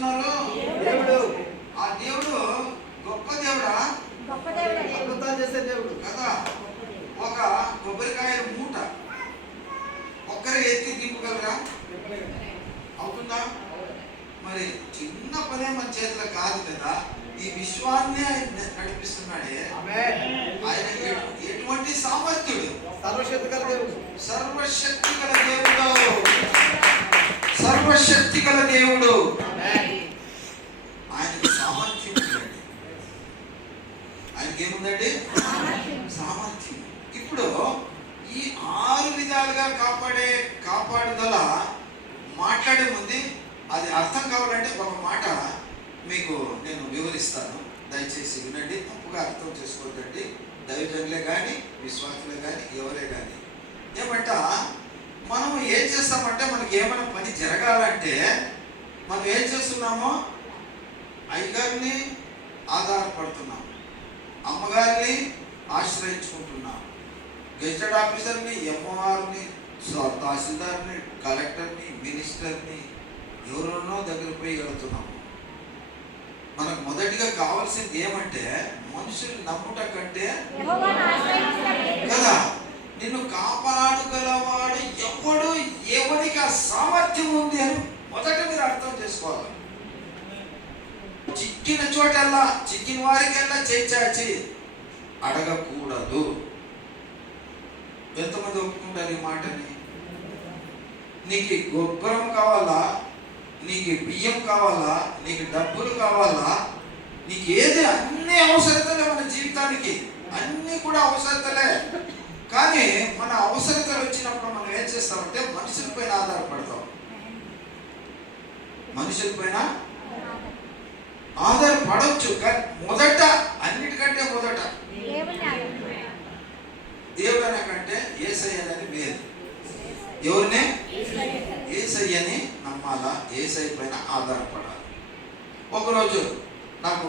చేస్తున్నారు? దేవుడు. ఆ దేవుడు గొప్ప దేవుడా? అద్భుతాలు చేసే దేవుడు కదా. ఒక కొబ్బరికాయ మూట ఒక్కరే ఎత్తి దింపగలరా? అవుతుందా? మరి చిన్న పనే మన చేతిలో కాదు కదా. ఈ విశ్వాన్ని ఆయన నడిపిస్తున్నాడే. ఆయన ఎటువంటి సామర్థ్యుడు? సర్వశక్తి గల దేవుడు. సర్వశక్తి గల దేవుడు. సర్వశక్తి గల దేవుడు. ఆయనకి సామర్థ్యం ఉందండి. ఆయనకి ఏముందండి? సామర్థ్యం. ఇప్పుడు ఈ 6 విధాలుగా కాపాడుదల మాట్లాడే ముందు అది అర్థం కావాలంటే ఒక మాట మీకు నేను వివరిస్తాను. దయచేసి వినండి, తప్పుగా అర్థం చేసుకోవద్దండి. దైవజనులే కానీ విశ్వాసులే కానీ ఎవరే కానీ. ఏమంట, మనం ఏం చేస్తామంటే మనకి ఏమైనా పని జరగాలంటే మనం ఏం చేస్తున్నామో అయ్యగారిని ఆధారపడుతున్నాం, అమ్మగారిని ఆశ్రయించుకుంటున్నాం, గెజిటెడ్ ఆఫీసర్ని, ఎంఓఆర్ని, తహసీల్దార్ని, కలెక్టర్ని, మినిస్టర్ని ఎవరినో దగ్గర పోయి వెళుతున్నాము. మనకు మొదటిగా కావాల్సింది ఏమంటే మనుషులు నమ్ముట కంటే కదా నిన్ను కాపాడగలవాడు ఎవడు, ఎవరికి ఆ సామర్థ్యం ఉంది అని మొదట మీరు అర్థం చేసుకోవాలి. చిక్కిన చోటల్లా, చిక్కిన వారికెల్లా చేచాచి అడగకూడదు. ఎంతమంది ఒప్పుకుంటారు ఈ మాటని? నీకు గొప్పరం కావాలా, నీకు బియ్యం కావాలా, నీకు డబ్బులు కావాలా, నీకు ఏది, అన్ని అవసరతలే మన జీవితానికి, అన్ని కూడా అవసరతలే. కానీ మన అవసరతలు వచ్చినప్పుడు మనం ఏం చేస్తామంటే మనుషుల పైన ఆధారపడతాం. మనుషుల పైన ఆధారపడవచ్చు, కానీ మొదట, అన్నిటికంటే మొదట దేవుడు కంటే యేసయ్యని మేలు. ఎవరినే? యేసయ్యని నమ్మాలా, యేసయ్య పైన ఆధారపడాలి. ఒకరోజు నాకు